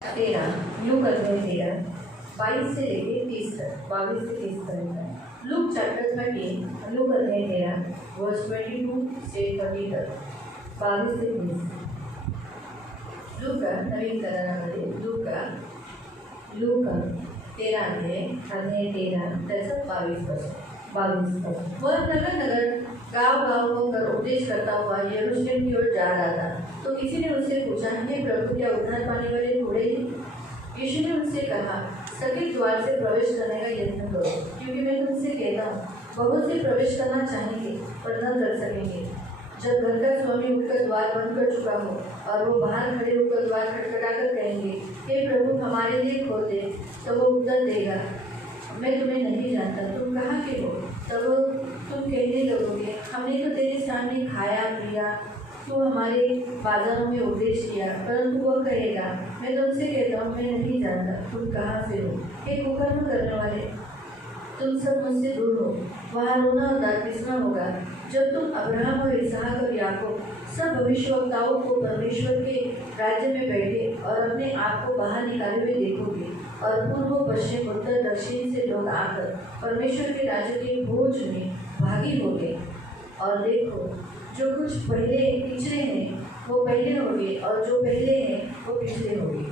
13 look अध्याय 13 22 से लेके 30 तक 22 से 30 तक लूक चैप्टर 13 लूक अध्याय 13 वर्स 22 से 30 तक 22 से 30 लूका नवीन करारामध्ये लूका 13 अध्याय 13 त्याचं 22 वह नगर नगर गांव गांव होकर उपदेश करता हुआ यरूशलेम की ओर जा रहा था। तो किसी ने उससे पूछा, हे प्रभु, क्या उद्धार पाने वाले थोड़े ही? यीशु ने उनसे कहा, सभी द्वार से प्रवेश करने का यत्न करो, क्योंकि मैं तुमसे कहता हूँ, बहुत से प्रवेश करना चाहेंगे पर न कर सकेंगे। जब घर का स्वामी उठकर द्वार बंद कर चुका हो और वो बाहर खड़े होकर द्वार खटखटाकर कहेंगे, हे प्रभु, हमारे लिए खोल दे, तो वो उत्तर देगा, मैं तुम्हें नहीं जानता, तुम कहाँ के हो? तब तुम कहने लगोगे, हमने तो तेरे सामने खाया पिया, तू हमारे बाजारों में उपदेश किया। परंतु वह कहेगा, मैं तुमसे कहता हूँ, मैं नहीं जानता, तुम कहाँ से हो? हे कुकर्म करने वाले, तुम सब मुझसे दूर हो। वहाँ रोना और दाँत पिसना होगा, जब तुम अब्राहम और इसहाक और याकूब सब भविष्यवक्ताओं को परमेश्वर के राज्य में बैठे और अपने आप को बाहर निकाले हुए देखोगे, और पूर्व पश्चिम उत्तर दक्षिण से लोग आकर परमेश्वर के राज्य के भोज में भागी होंगे। और देखो, जो कुछ पहले पिछले हैं वो पहले होंगे, और जो पहले हैं वो पिछले होंगे।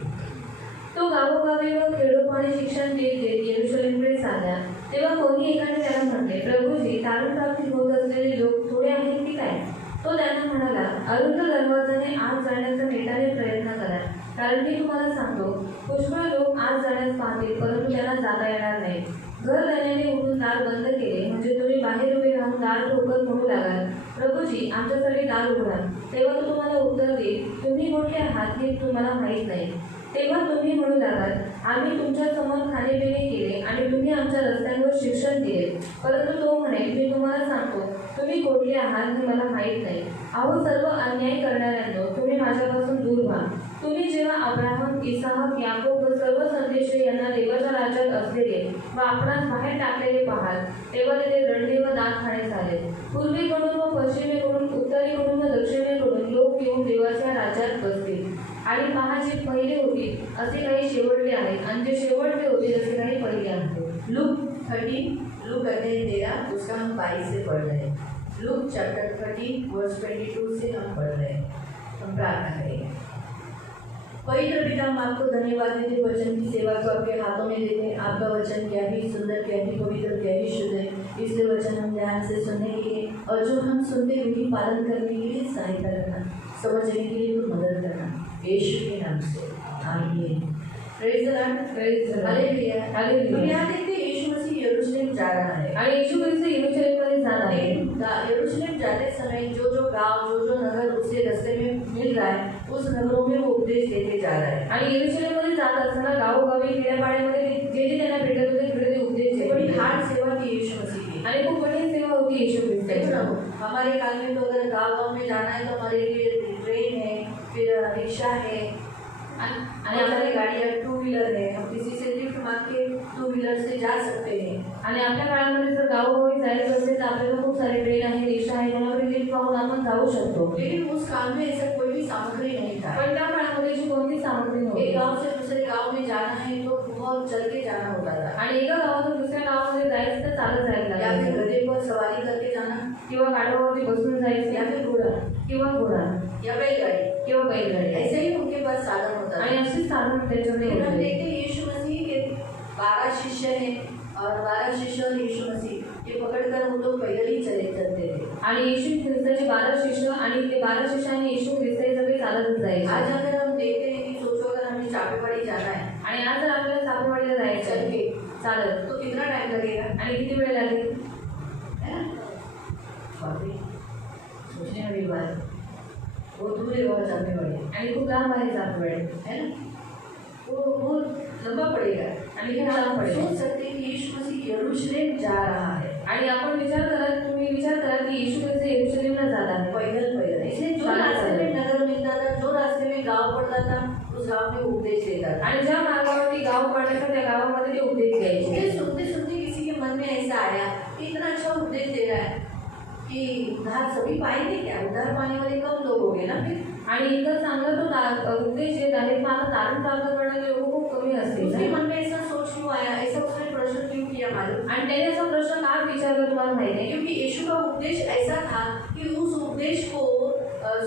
तो गावोगावी व खेडोपाडी शिक्षण देत यरूशलेमकडे चालला, तेव्हा कोणी एकाने त्याला म्हटले, प्रभूजी, तारण प्राप्ती होत असलेले लोक थोडे आहेत की काय? तो त्यांना म्हणाला, अरुंद दरवाजाने आत जाण्याचा नेटाने प्रयत्न करा, कारण मी तुम्हाला सांगतो, पुष्कळ लोक आत जाण्यास पाहतील, परंतु त्यांना जाता येणार नाही। घर जाण्याने उठून दार बंद केले म्हणजे तुम्ही बाहेर उभे राहून दार ठोकत म्हणू लागाल, प्रभूजी, आमच्यासाठी दार उघडा। तेव्हा तो तुम्हाला उत्तर देईल, तुम्ही मोठे आहात हे तुम्हाला माहीत नाही। तेव्हा तुम्ही म्हणू लागाल, आम्ही तुमच्या समोर खाणेपिणे केले आणि तुम्ही आमच्या रस्त्यांवर शिक्षण दिले। परंतु तो म्हणेल, मी तुम्हाला सांगतो, तुम्ही कोठले आहात हे मला माहीत नाही। अहो सर्व अन्याय करणाऱ्यांनो, तुम्ही माझ्यापासून दूर व्हा। तुम्ही जेव्हा अब्राहम, इसहाक, याकूब व सर्व संदेश यांना देवाच्या राज्यात असलेले व आपणास बाहेर टाकलेले पाहाल, तेव्हा तेथे रडणे व दात खाणे झाले। पूर्वेकडून व पश्चिमेकडून, उत्तरेकडून व दक्षिणेकडून लोक येऊन देवाच्या राज्यात बसतील। आणि पहा, जे पहिले होतील असे काही शेवटले आहेत, आणि जे शेवटले होतील असे काही पहिले आहेत। लूक 13 लूक अध्याय 13 उसका हम 22 से पढ़ रहे हैं। लूक चैप्टर 13 वर्स 22 से हम पढ़ रहे हैं। हम प्रार्थना करेंगे। पवित्र पिता, हम आपको धन्यवाद देते वचन की सेवा को आपके हाथों में देते हैं। आपका वचन क्या ही सुंदर, क्या ही पवित्र, क्या ही शुद्ध है, इसलिए वचन हम ध्यान से सुनने के लिए और जो हम सुनते हुए पालन करने के लिए सहायता करना, समझने के लिए तो मदद करना, यीशु के नाम से आमीन। Praise the lord, praise the hallelujah, hallelujah. हम यहाँ देखते हैं यीशु मसीह यरूशलेम जा रहा है और यीशु मसीह यरूशलेम जा रहा है। यरूशलेम जाते समय जो जो गांव, जो जो नगर उसे रास्ते में मिल रहा है, उस नगरों में वो उपदेश देते जा रहा है। आणि यरूशलेममध्ये जात असताना गावोगावी खेड्यापाड्यामध्ये जे जे त्यांना भेटत होते तिकडे ते उपदेश देते। बड़ी हार्ड सेवा की यीशु मसीह की, आणि खूप कठीण सेवा होती यीशु ख्रिस्ताची। हमारे काल में तो अगर गाँव में जाना है तो हमारे लिए ट्रेन है, फिर रिक्शा है, आणि हमारी गाड़ियाँ 2 व्हीलर है, हम किसी से लिफ्ट मांग के 2 व्हीलर से जा सकते हैं। आणि आपल्या काळामध्ये जर गावोगावी जायचं असेल तर आपल्याला खूप सारे ट्रेन आहे, रिक्षा आहे, कोणाकडे लिफ्ट मागून आपण जाऊ शकतो। लेकिन उस काल में ऐसा कोई भी सामग्री नहीं था। पण त्या काळामध्ये अशी कोणती सामग्री नव्हती। एक गाव से दूसरे गाव में जाना है तो बहुत चल के जाना होता था, आणि एका गावातून दुसऱ्या गावामध्ये जायचं तर चालत जायला लागायचं, या फिर गधे पर सवारी करके जाना, किंवा गाड्यावरती बसून जायचं, या फिर घोडा या बैलगाड़ी किंवा बैलगाड़ी, ऐसे ही उनके पास साधन होता है। अशी साधन त्याच्याकडे होते। हम देखते हैं यीशु मसीह के 12 शिष्य हैं और 12 शिष्य और यीशु मसीह ये पकड़कर वो लोग पैदल ही चलते थे। आणि यीशु ख्रिस्ताचे 12 शिष्य आणि ते 12 शिष्याने यीशु ख्रिस्ताचे सगळे चालत जायचे। आज अगर हम देखते हैं कि सोचो अगर हमें चापेवाड़ी जाना है आणि आज जर आपल्याला चापेवाडीला जायचं चल के चालत, तो कितना टाइम लगेगा आणि किती वेळ लागेल, है ना? सोचने वाली बात, वो दूर है बहुत चापेवाड़ी, आणि खूप लांब आहे चापेवाडी, है ना? वो लंबा पड़ेगा आणि खूप लांब पड़ेगा। सोच सकते हैं कि यीशु मसीह यरूशलेम जा रहा है, आणि आपण तुम्ही विचार करा की यीशु ख्रिस्त यरूशलेमला जात आहे पैदल। इसलिए जो रास्ते में नगर मिलता था, जो रास्ते में गांव पड़ता था, उस गांव में उपदेश देता था, आणि ज्या मार्गावरती गाव पडायचा त्या गावामध्ये ते उपदेश द्यायचे। सुनते सुनते किसी के मन में ऐसा आया कि इतना अच्छा उपदेश दे रहा है कि उद्धार सभी पाएंगे क्या? उद्धार पाने वाले कम लोग होंगे ना, फिर आणि इतका चांगला तो उपदेश देत आहे, पण आता तारण प्राप्त करणारे लोक खूप कमी असतील. उसके मन में ऐसा सोच क्यों आया, ऐसा उसने प्रश्न क्यों किया मालूम? आणि त्याने असा प्रश्न का विचारला तुम्हाला माहिती आहे? क्योंकि यीशु का उपदेश ऐसा था कि उस उपदेश को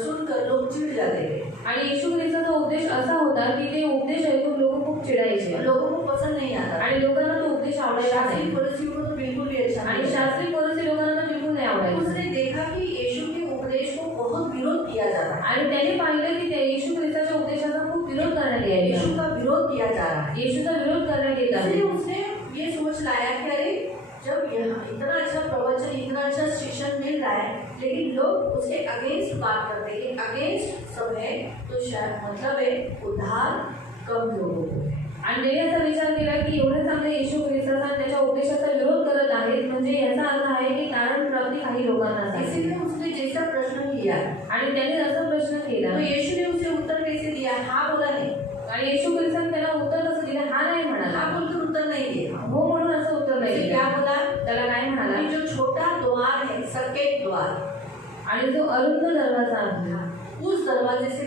सुनकर लोग चिढ़ जाते थे. आणि येशू ख्रिस्ताचा उपदेश असा होता की ते उपदेश ऐकून लोक खूप चिडायचे. लोगों को पसंद नहीं आता. आणि लोकांना तो उपदेश आवडायचा शास्त्री नाही. फरीसियों को तो बिल्कुल भी अच्छा आणि नहीं. शास्त्री फरीसी लोकांना बिलकुल नाही आवडायचं. उसने देखा कि यीशु के उपदेश को बहुत विरोध किया जा रहा है. आणि त्याने पाहिलं की त्या येशू ख्रिस्ताच्या उपदेशाचा खूप विरोध करण्यात यीशु यायचा. का विरोध किया जा रहा है. येशूचा विरोध करण्यात येत आहे. इसलिए उसने ये सोच लाया कि अरे जब यहाँ इतना अच्छा प्रवचन, इतना अच्छा शिक्षण मिल रहा है, लेकिन लोग उसके अगेंस्ट बात करते हैं, अगेंस्ट सब है, तो शायद मतलब है उद्धार कम लोगों को है. आणि त्याने असा विचार केला की एवढे चांगले येशू ख्रिस्ताचा आणि त्याच्या उपदेशाचा विरोध करत आहेत, म्हणजे याचा अर्थ आहे की तारण प्राप्ती काही लोकांना झाली. इसीलिए उसने जैसा प्रश्न किया आणि त्याने असा प्रश्न केला, तो यीशु ने उसे उत्तर कैसे दिया? हाँ बोला नहीं. आणि येशू ख्रिस्ताने त्याला उत्तर कसं दिलं? हा नाही म्हणाला. हाँ बोलकर उत्तर नहीं दिया. हो म्हणून असं उत्तर नाही उसे दिलं. क्या बोला? त्याला काय म्हणाला? कि जो छोटा द्वार है, सर्किट द्वार, आणि जो अरुंद दरवाजा आहे, उस दरवाजे से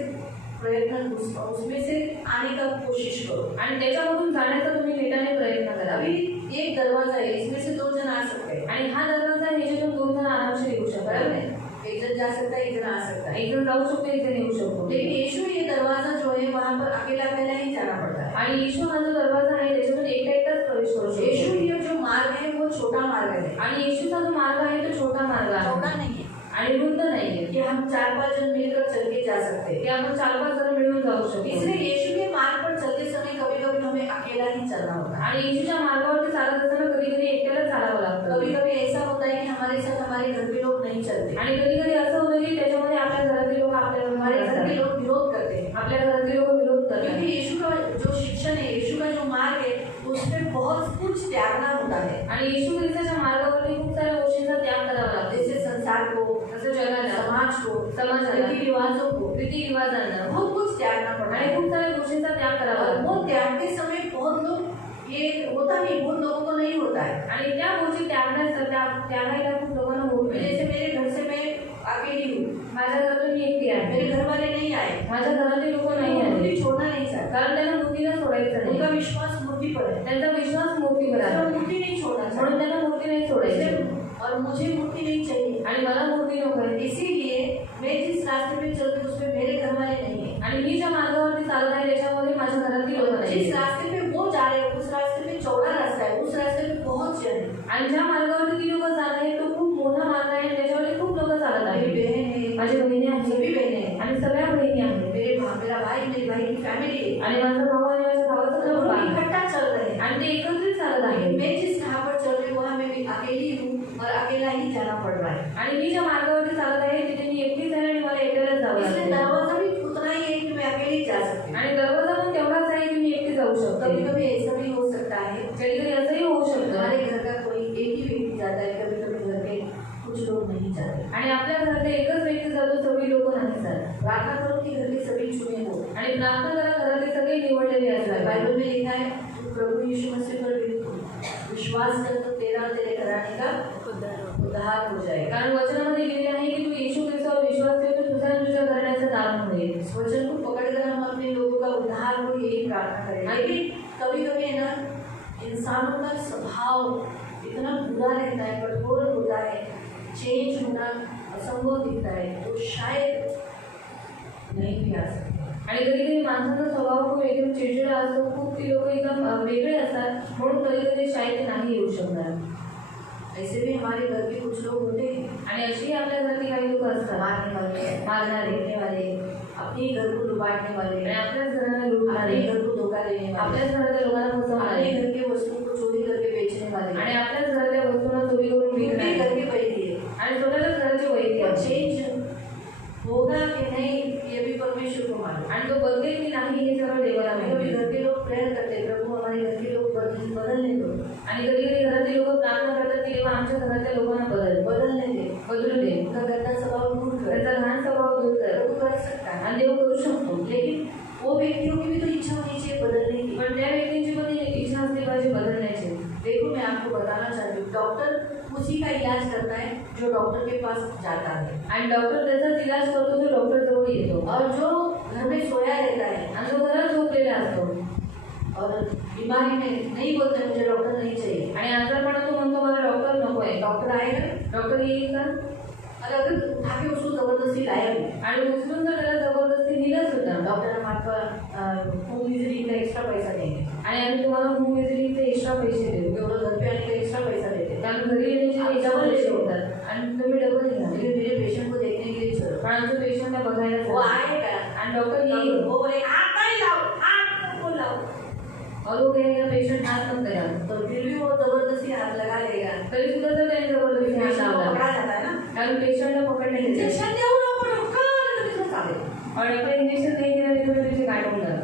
प्रयत्न उसमें से आने का कोशिश करो. आणि त्याच्यामधून जाण्याचा तुम्ही नेटाने प्रयत्न करा. अभी एक दरवाजा है, इसमें से 2 जन आ सकते हैं. आणि हा दरवाजा आहे, ह्याच्यातून 2 जण आरामशीर येऊ शकतात. बराबर है. एक जन जा सकता है, एक जन आ सकता है. एक जण जाऊ शकतो, एक जण येऊ शकतो. लेकिन यीशु ये दरवाजा जो है वहाँ पर अकेला अकेला ही जाना पड़ता है. आणि येशू हा जो दरवाजा आहे त्याच्यातून एकटा एकटाच प्रवेश करू यीशु शकतो. ये जो मार्ग है वो छोटा मार्ग है, आणि येशूचा जो मार्ग आहे तो छोटा मार्ग आहे छोटा नहीं है आणि रुंद नाहीये कि हम 4-5 जन मिलकर चल के जा सकते हैं. की आपण 4-5 जण मिळून जाऊ शकतो. इसलिए यीशु के मार्ग पर चलते समय कभी-कभी हमें अकेला ही चलना होता है. आणि येशूच्या मार्गावरती चालत असताना कधी कधी एकट्याला चालावं लागतं. कभी-कभी ऐसा होता है कि हमारे साथ हमारे घर के लोग नहीं चलते. आणि कधी कधी असं होतं की त्याच्यामध्ये आपल्या घरातले लोक हमारे घर के आपल्या लोग विरोध करते हैं. आपल्या घरातले लोक विरोध करतात. क्योंकि यीशु का जो शिक्षण है, यीशु का जो मार्ग है, उसमें बहुत कुछ त्यागना होता है. आणि येशू ख्रिस्ताच्या मार्गावरती खूप साऱ्या गोष्टींचा त्याग करावा लागतो. जैसे संसार को, जसं जगाला, समाज को, समाजाला, रीति रिवाजों को, रीतिरिवाजांना बहुत कुछ त्यागना पड़ता आणि है. खूप साऱ्या गोष्टींचा त्याग करावा और लागतो. वो त्यागते समय बहुत लोग, ये होता नहीं, बहुत लोगों को नहीं होता है. आणि त्या गोष्टी त्यागायला खूप लोकांना होत नाही. जैसे मेरे घर से मैं अकेली हूँ, माझ्या घरातून मी एकटी आहे. मेरे घर वाले नहीं आए, माझ्या घरातले लोक नाही आले, मूर्ति छोड़ना नहीं चाहता. कारण त्यांना मूर्तीला सोडायचं उनका नाही. विश्वास मूर्ति पर है, त्यांचा विश्वास मूर्तीवर वो आहे, मूर्ति नहीं छोड़ना म्हणून चाहता. त्यांना मूर्ती नाही सोडायची. और मुझे मूर्ति नहीं चाहिए. आणि मला मूर्ती नको आहे. इसीलिए मैं जिस रास्ते पे चलती हूँ उसमें मेरे घर वाले नहीं है. आणि मी ज्या मार्गावरती चालत आहे त्याच्यामध्ये माझ्या घरातली लोक नाही. जिस रास्ते पे वो जा रहे हैं उस रास्ते पे चौड़ा रास्ता है, उस रास्ते पे बहुत जन है. आणि ज्या मार्गावरती ती लोक जात आहेत तो खूप मोठा मार्ग आहे आणि त्याच्यावरती खूप लोक चालत मेरी आहेत. बहन है, माझी बहिणी आहेत, सभी बहनें हैं, आणि सगळ्या बहिणी आहेत, मेरा भाई, मेरी भाई की फैमिली है. आणि माझा भाऊ आणि माझ्या भावाचा तो कुटुंब लोग आहे. इकट्ठा चल रहे हैं. आणि ते एकत्रित चालत आहेत. मैं जिस राह पर चल रही हूँ वहाँ मैं भी अकेली हूँ और अकेला ही जाना पड़ रहा है. आणि मी ज्या मार्गावरती चालत आहे तिथे मी एकटीच आहे आणि मला एकट्यालाच जावं इसलिए लागतं. दरवाजा भी उतना ही है कि मैं अकेले जा सकती हूँ. आणि दरवाजा पण तेवढाच आहे की मी एकटी जाऊ शकते. कभी कभी ऐसा भी हो सकता है, कधी कधी असंही होऊ शकतं हमारे घर का कोई एक ही व्यक्ति जाता है, कभी कभी घर के कुछ लोग नहीं जाते. आणि आपल्या घरातले एकच व्यक्ती जातो, सगळी लोक नाही जात. प्रार्थना करो कि घर के सभी चुने हो. आणि प्रार्थना करा घरातले सगळे निवडलेले असतात. बाइबल में लिखा है तू प्रभु यीशु मसीह पर विश्वास कर तो तेरा और तेरे घराने का उद्धार हो जाएगा. कारण वचनामध्ये लिहिले आहे की तू येशू ख्रिस्तावर विश्वास ठेव तर तुझा आणि तुझ्या घराण्याचं दान होईल. इस वचन को पकड़कर हम अपने लोगों का उद्धार हो, यही प्रार्थना करें. लेकिन कभी कभी है ना, इंसानों का स्वभाव इतना बुरा रहता है, कठोर होता है, चेंज होना असंभव दिखता है, तो शायद नहीं भी आ सकते. आणि कधी कधी माणसाचा स्वभाव खूप एकदम चिडचिडा असतो, खूप ती लोक एकदम वेगळे असतात, म्हणून कधी कधी शाळेत ते नाही येऊ शकणार. ऐसे भी हमारे घर के कुछ लोग होते हैं, आणि अशी आपल्या घरातली काही लोक असतात, मारने वाले, मारणारे, देने वाले, अपने घर को लुबाड़ने वाले, आणि आपल्याच घराला अपने लुटणारे, घर को धोखा देने वाले, आपल्याच घरातल्या लोकांना अपने फसवणारे, घर के वस्तु को चोरी करके बेचने वाले, आणि आपल्याच घरातल्या वस्तूंना चोरी करून अपने विकणारे, घर के वैरी है. आणि स्वतःच्याच घराचे वैरी और आहेत. चेंज होगा कि नहीं ये भी परमेश्वर को मालूम. आणि तो बदलेल की नाही हे सगळं देवाला कभी माहिती. घर के लोग प्रेयर करते हैं, प्रभु हमारे घर के लोग बदलने दो, आणि कधी कधी घरातले लोक प्रार्थना करतात की देवा आमच्या घरातल्या लोकांना बदलने दे, बदलू दे, उनका गंदा स्वभाव दूर कर. त्याचा घाण स्वभाव दूर कर. प्रभु कर सकता है, आणि देव करू शकतो. लेकिन वो व्यक्तियों की भी तो इच्छा होनी चाहिए बदलने की. पण त्या व्यक्तींची पण इच्छा असली पाहिजे बदलण्याची. देखो मैं आपको बताना चाहती हूँ, डॉक्टर उसी का इलाज करता है जो डॉक्टर के पास जाता है, आणि डॉक्टर त्याचाच इलाज करतो जो डॉक्टर जवळ येतो, और जो घर में सोया रहता है आणि जो घरात झोपलेला असतो और बीमारी में नहीं बोलते मुझे डॉक्टर नहीं चाहिए, आणि आजारपणात तो म्हणतो मला डॉक्टर नको आहे, डॉक्टर आएगा डॉक्टर येईल का? और अगर उठा के उसको जबरदस्ती लाया भी, आणि उचलून जर त्याला जबरदस्ती दिलं सुद्धा, डॉक्टर हम आपका होम विजिटिंग का एक्स्ट्रा पैसा देंगे, आणि आम्ही तुम्हाला होम विजिटिंगचे एक्स्ट्रा पैसे देऊ, एवढं घर पे आने का एक्स्ट्रा पैसा देते, कारण घरी येण्याचे एक्स्ट्रा पैसे होतात आणि तुम्ही डबल घ्या, लेकिन मेरे पेशेंट को देखने के लिए चलो, पण आमच्या पेशंटला बघायला वो जातो. आएगा आणि डॉक्टर येईल वो बोले हाथ नहीं लाओ, हाथ को लाओ, और वो कहेगा पेशंट हात मत करा, तो फिर भी वो जबरदस्ती हाथ लगा लेगा, तरी सुद्धा जर त्याने जबरदस्ती हात पेशेंट को लावला, पकड़ा जाता है ना, कारण पेशंटला पकडले गेले इंजेक्शन देऊ नको डॉक्टर, तुम्ही तो चालेल, और आपण इंजेक्शन नाही दिलं तर तुम्ही तुझे काढून जाणार,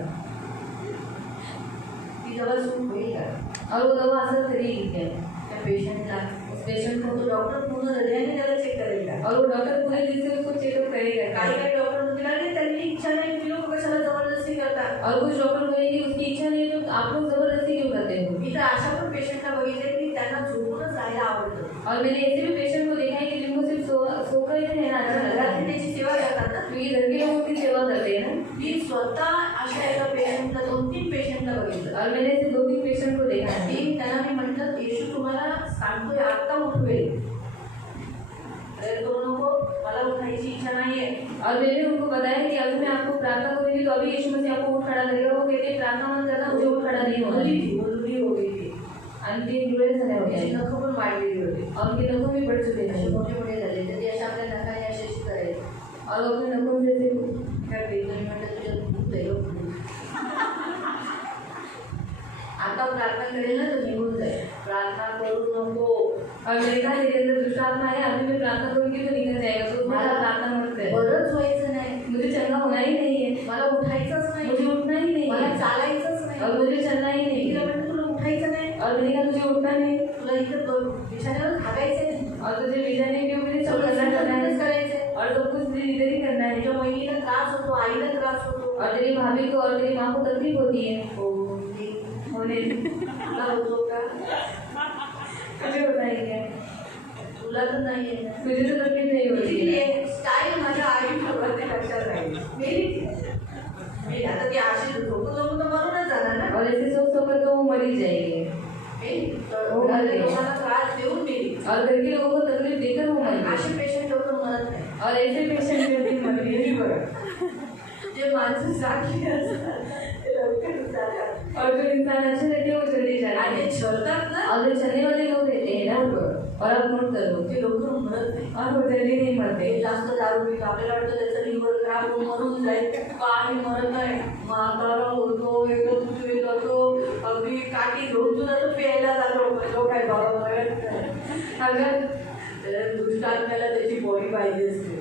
ती दवा सूट होईल का और वो दवा असं तरी घेते त्या पेशंटला, पेशंट को तो डॉक्टर पूर्ण हृदयाने त्याला चेक करेल का, और वो डॉक्टर पूरे दिन से उसको चेकअप करेगा, काही काही डॉक्टर म्हणतील अरे त्यांनी इच्छा नाही, तुम्ही लोक कशाला जबरदस्ती करता, और कुछ डॉक्टर बोलेंगे उसकी इच्छा नहीं है तो आप लोग जबरदस्ती क्यों करते हो. मी तर अशा पण पेशंटला बघितले की त्यांना झोपूनच राहायला आवडतं, और मैंने ऐसे भी पेशेंट को देखा है कि जिनको सिर्फ सोकर ही रहना अच्छा लगता घरातली है, त्याची सेवा करतात ना, क्योंकि घर के लोगों की सेवा करते हैं ना. मी स्वतः अशा एका पेशंटला 2-3 पेशंटला बघितलं, और मैंने ऐसे 2-3 पेशेंट को देखा है. त्यांना मी म्हटलं येशू तुम्हाला सांगतोय आत्ता उठवेल, प्रेयर करू नको, मला उठायची इच्छा नाहीये, और मैंने उनको बताया कि अभी मैं आपको प्रार्थना करूंगी तो अभी यीशु मसीह आपको उठ खड़ा करेगा. वो कहते प्रार्थना मत करना, मुझे उठ खड़ा नहीं होना. बोलली हो गई थी, आणि ते डोळे झाले त्याची होते नखं पण वाढलेली होती, और उनके नखों भी बढ़ चुके असे थे मोठे मोठे झाले, तर ते अशा आपल्या नखाने अशी करायचे, और वो अपने नखों से थे. काय पेशंट म्हणलं तुझ्या खूप दैव आता प्रार्थना करेल ना तर निघून जाईल, प्रार्थना करू नको, और मैंने कहा तेरे अंदर दुष्ट आत्मा है, अभी मैं प्रार्थना करूंगी तो निकल जाएगा, तो मला मला प्रार्थना मत कर. बरंच व्हायचं नाही, मुझे चंगा होना ही नहीं है, मला उठायचंच मुझे नाही, उठना ही नहीं मला है, चालायचंच नाही, और मुझे चलना ही नहीं तिला है. म्हणलं तुला उठायचं नाही, और मैंने कहा तुझे उठना नहीं, तुला इथं बिछाण्यावर थाकायचंय, और तुझे विजय के ऊपर सब सगळं करना करना है, करायचंय, और सब कुछ तुझे इधर ही करना है. तुझ्या बहिणीला त्रास होतो, आईला त्रास होतो, और तेरी भाभी को और तेरी माँ को तकलीफ होती है, होने तुला होतो का, मुझे बताइए, तुला तर नाहीये ना, तुझे तो तकलीफ नहीं होती तिची है. एक स्टाईल माझ्या आयुष्यावर ते लक्षात राहील, मी आता ती अशी झोपून झोपून तर मरूनच जाणार ना, और ऐसे सोच सोकर तो वो मर ही जाएगी, घरातल्या लोकांना त्रास देऊन गेली, और घर के लोगों को तकलीफ देकर वो मर गई. असे पेशंट लवकर मरत नाही, और ऐसे पेशेंट जो भी मर गए बघा जे माणसं सारखी असतात ते लवकर जातात, और जो इंसान अच्छे रहते हैं वो जल्दी जाते आणि हैं, छळतात ना और जो चलने वाले लोग रहते हैं ना, और आप नोट करो ते लवकर मरत नाही, और वो जल्दी नहीं मरते. ते जास्त दारू पितो, आपल्याला वाटतं त्याचं लिव्हर खराब होऊन मरून जाईल, काही मरत नाही, म्हातारा होतो, एकदम उचलून जातो, अगदी काठी घेऊन सुद्धा तो प्यायला जातो, तो काय बाबा मरत नाही, अगर त्याला दुष्टात्म्याला त्याची बॉडी पाहिजे असते,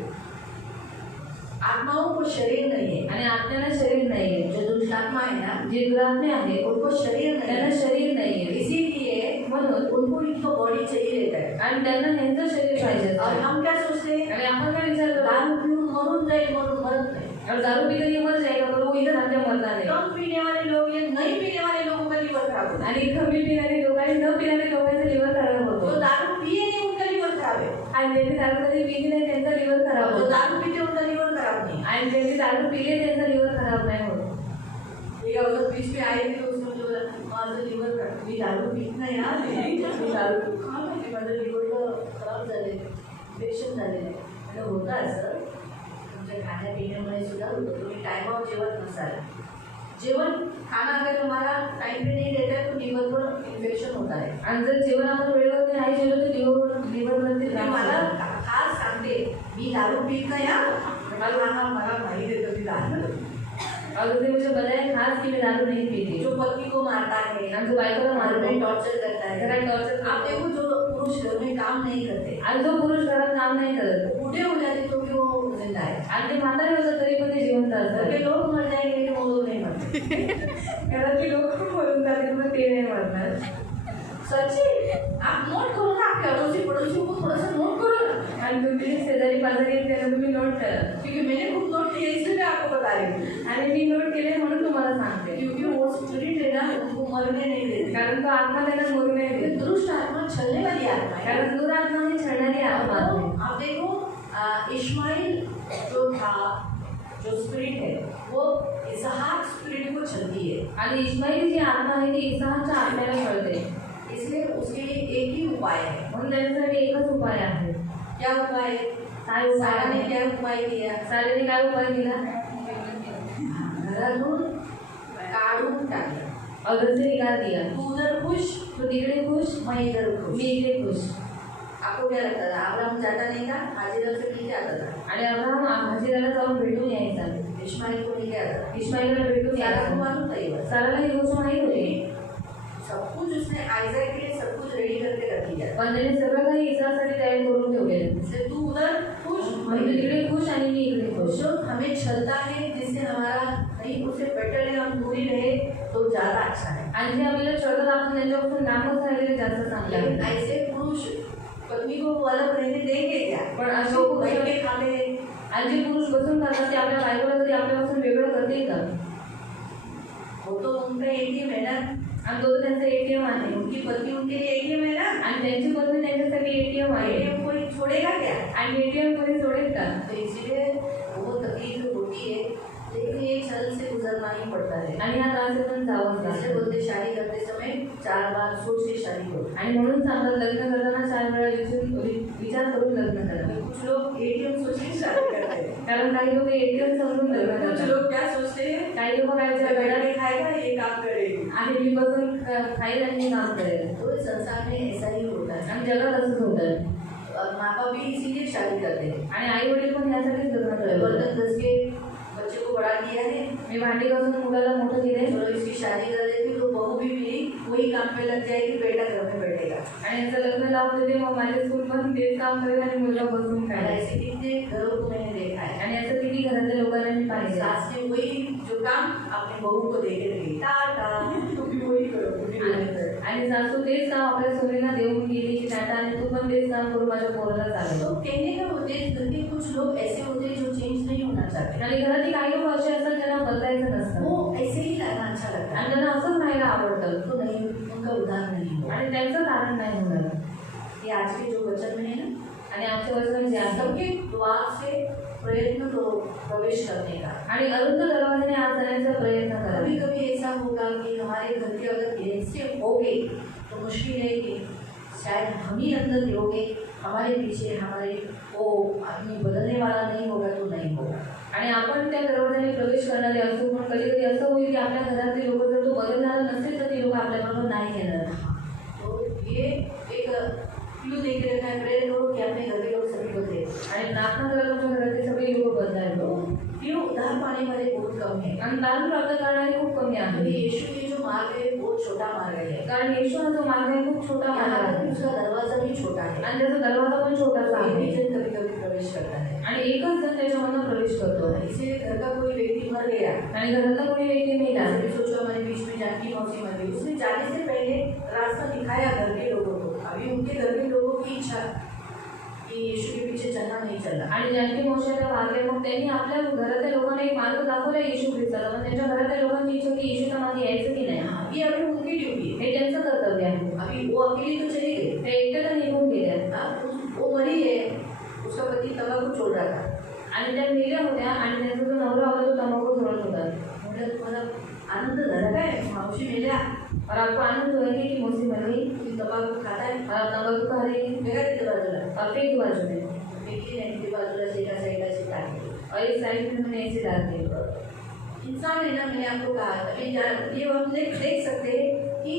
आत्माओं को शरीर नहीं है, आणि आपल्याला शरीर नाही आहे, जो दुष्टात्मा है ना जे दुरात्मे आहे उनको शरीर नहीं त्यांना है, शरीर नाही आहे, इसीलिए म्हणून उनको इनको बॉडी चाहिए रहता है, आणि त्यांना ह्यांचं शरीर पाहिजे और असतं. हम क्या सोचते हैं आणि आपण काय विचार करतो, दारू पीऊन मरून जाईल म्हणून मरत नहीं, और दारू पीकर ये मर जाएगा पर वो इधर आमच्या मरता नाही. कम पीने वाले लोग या नहीं पीने वाले लोगों का लिवर खराब होता है, आणि कमी पिणारे लोक आणि न पिणारे लोकांचं लिव्हर खराब जो होतो, दारू पिए नहीं उनका लिवर खराब है, आणि ज्यांनी दारू कधी पिली नाही त्यांचा लिव्हर खराब जो होतो, दारू पीते उनका लिवर खराब नहीं, आणि ज्यांनी दारू पिली त्यांचा लिव्हर खराब नाही होत. एक औरत बीच में आई थी, उसने मुझे बोला माझं लिवर खराब, मी दारू पीत नाही ना, मी दारू पीत का माहिती माझं लिव्हर खराब झाले, इन्फेक्शन झालेलं, आणि होतं असं तुमच्या खाण्यापिण्यामुळे सुद्धा होतं, तुम्ही टायमावर जेवत नसाल, जेवण खाना अगर हमारा टाइम पे नहीं रहता है तो लिवर पर इन्फेक्शन होता है, आणि जर जेवण आपण वेळेवर नाही जेवलं तर लिव्हरवरती मी त्रास मला होतो. खास सांगते मी दारू पीत नाही हा, मला माहिती देतो मी दारू, और उसने मुझे बताया खास कि मैं दारू नहीं पीती, जो पत्नी को मारता है, हम जो बाइकों को मारते हैं, टॉर्चर करता है, घरात टॉर्चर. आप देखो जो पुरुष घर में काम नहीं करते, आणि जो पुरुष घरात काम नाही करत बूढ़े हो जाते तो भी वो जिंदा है, आणि ते म्हातारे होतात तरी पण ते जिवंत घर असतात. के लोग मर जाएंगे लेकिन वो लोग नहीं मरते, घरातली लोक मरून जातील पण ते नाही मरणार. सच्ची आप नोट करो ना, आपके अड़ोसी पड़ोसियों को थोड़ा सा नोट करो ना, आणि तुम्ही शेजारी पाजारी आहेत त्यांना तुम्ही नोट करा. क्योंकि मैंने खुद नोट किया इसलिए मैं आपको बता रही हूँ, आणि मी नोट केले म्हणून तुम्हाला सांगते, क्योंकि वो स्पिरिट है ना उनको मरने नहीं देते, कारण तो आत्मा त्यांना मरू नाही देत. दुष्ट आत्मा छलने वाली आत्मा है। कारण दुरात्मा ही छळणारी आत्मा तो आहे. आप देखो इस्माइल जो था, जो स्पिरिट है वो इसहाक स्पिरिट को छलती है, आणि इस्माईल जी आत्मा आहे ती इसहाकच्या आत्म्याला छळते. इसलिए उसके लिए एक ही उपाय है। म्हणून त्याच्यासाठी एकच उपाय आहे. क्या उपाय है? काय उपाय सारा ने आहे? क्या उपाय किया? सारेने काय उपाय केला? घरातून काढून टाकलं। अगर से निकाल दिया. तू उधर खुश, तू तिकडे खुश, मैं इधर खुश। मी इकडे खुश. आपको क्या लगता था अब्राहम जाता नहीं था, हाजिरा से मिल के आता था, आणि अब्राहम हाजिराला जाऊन भेटून यायचा. इस्माइल को मिल के आता था, इस्माईलला भेटून सारा को यायचा. मालूम था ये बात। साराला ही गोष्ट माहीत होती. सब कुछ उसने आइजैक के लिए सब कुछ रेडी करके रख दिया। पण त्याने सगळं काही इस्रासाठी तयार करून ठेवलेलं. इसलिए तू उधर खुश, म्हणजे तू तिकडे खुश आणि मी इकडे खुश. जो हमें छलता है जिससे हमारा कहीं उससे बेटर है, हम दूरी रहे तो ज्यादा अच्छा है। आणि जे आपल्याला छळतात आपण त्यांच्यापासून लांबच राहिलेले जास्त चांगले लेकिन आहे. ऐसे पुरुष पत्नी को वो अलग रहने देंगे क्या? पण असे जो पुरुष बैठ के खाते हैं, आणि जे पुरुष बसून खातात ते आपल्या बायकोला तरी आपल्यापासून वेगळं करतील का? वो तो उनका एटीएम है ना, आणि तो तर त्यांचा एटीएम आहे. उनकी पत्नी उनके लिए एटीएम है ना। आणि त्यांची पत्नी त्यांच्यासाठी एटीएम आहे. एटीएम कोई छोड़ेगा क्या? आणि एटीएम कोणी सोडेल का? तो इसलिए वो तकलीफ होती है, लेकिन ये छल से गुजरना ही पड़ता है। आणि ह्या त्रासातून जावंच जैसे लागतं. बोलते शादी करते समय 4 बार सोच के शादी करो। आणि म्हणून सांगतात लग्न करताना 4 वेळा विचार करून लग्न करा. कुछ लोग एटीएम सोच के शादी करते हैं, कारण काही लोक एटीएम समजून लग्न कुछ करतात. लोग क्या सोचते हैं, काही लोक काय जब वेळा बैठ के खाएगा ये काम करेगी। आणि मी बसून खाईल आणि मी काम करेल. तो इस संसार में ऐसा ही होता है। आणि जगात असंच होतं. और माँ बाप भी इसीलिए शादी करते हैं। आणि आई वडील पण यासाठीच लग्न करतात. बर्तन घस के बच्चे को बड़ा किया है, मी भांडी घासून मुलाला मोठं केलंय चलो इसकी शादी कर देती तो बहू भी मेरी वही काम पे लग जाएगी, बेटा घर में बैठेगा। आणि याचं लग्न लावून देते मग माझ्या स्कूल पण तेच काम करेल आणि मुलगा बसून और खायला. ऐसे कितने घरों को मैंने देखा है। आणि याचं किती घरातल्या लोकांना मी पाहिजे. सास ने वही जो काम अपने बहू को दे के गई, टाटा तुम भी वही करो, तुम भी वही करो। आणि सासू तेच काम आपल्या सोनीला देऊन गेली की टाटा आणि तू पण तेच काम करून माझ्या पोराला तो चालव. कहने का उद्देश्य घर के कुछ लोग ऐसे होते हैं जो चेंज नहीं होना चाहते, आणि घरातली काही लोक असे असतात ज्यांना बदलायचं नसतं वो ऐसे ही रहना अच्छा लगता है, आणि त्यांना असंच राहायला आवडतं. तो नहीं उनका उद्धार नहीं होगा। आणि त्यांचं कारण नाही होणार. ये आज के जो वचन में है ना, आणि आमच्या वचन जे आहे सबके द्वार से प्रयत्न करो प्रवेश करने का। आणि अरुंद दरवाजाने आत जाण्याचा प्रयत्न करा. कभी कभी ऐसा होगा कि हमारे घर के अगर गेट से हो गए तो मुश्किल है कि शायद हम ही अंदर होंगे, हमारे पीछे हमारे वो आदमी बदलने वाला नहीं होगा तो नहीं होगा। आणि आपण त्या दरवाजाने प्रवेश करणारे असू, पण कधी कधी असं होईल की आपल्या घरातले लोक जर तो बदलणारा नसेल तर ते लोक आपल्याबरोबर नाही येणार. तो ये एक क्लू दे के रखा है, प्रेयर करो कि अपने घर के लोग सभी बदले। आणि प्रार्थना करा तुमच्या घरातले सगळे लोक बदलायला. फिर उद्धार पाने वाले बहुत कम है, आणि दान प्राप्त करणारे खूप कमी क्योंकि आहे. यीशु के जो मार्ग है बहुत छोटा मार्ग है, कारण येशू हा जो मार्ग आहे खूप छोटा मार्ग यहाँ तक कि आहे उसका दरवाजा भी छोटा है, आणि त्याचा दरवाजा पण छोटासा एक आहे. ही जन कभी कभी प्रवेश करता है। आणि एकच जण त्याच्यामधून प्रवेश करतो. इसीलिए घर का कोई व्यक्ति मर गया, आणि घरातला कोणी व्यक्ती मेला. जैसे सोचो हमारे बीच में जानकी मौसी मर गई, उसने जाने से पहले रास्ता दिखाया घर के लोगों को। अभी उनके घर के लोगों की इच्छा कि यीशु के पीछे चलना नहीं चलना, आणि जानकी मोशाला वागले मग त्यांनी आपल्या घरातल्या लोकांना एक मार्ग दाखवला येशू ख्रिस्ताला. पण त्यांच्या घरातल्या लोकांची इच्छा की येशूच्या मागे यायचं की नाही, ये अभी उनकी ड्यूटी है। हे त्यांचं कर्तव्य आहे. अभी वो अकेली तो चली गई, ते एकटे तर निघून गेले वो मरी है, उसका पति तंबाकू छोड़ रहा था, आणि त्या मेल्या होत्या आणि त्यांचा जो नवरा होता तो तंबाखू सोडत होता. मुझे तुम्हारा आनंद झाला काय, मावशी मेल्या, और आपको आनंद हुआ कि मौसी मर गई तुम्ही तंबाखू खाताय, और आप तंबाकू खा रही हैं मेरा तिथे बाजूला और फेंक बाजू में देखिए नहीं, तिथे बाजूला एका साइडला से टाकली। और एक साइड में मैंने ऐसे डाल दिए. इंसान है ना, मैंने आपको कहा था, ये हम देख सकते हैं कि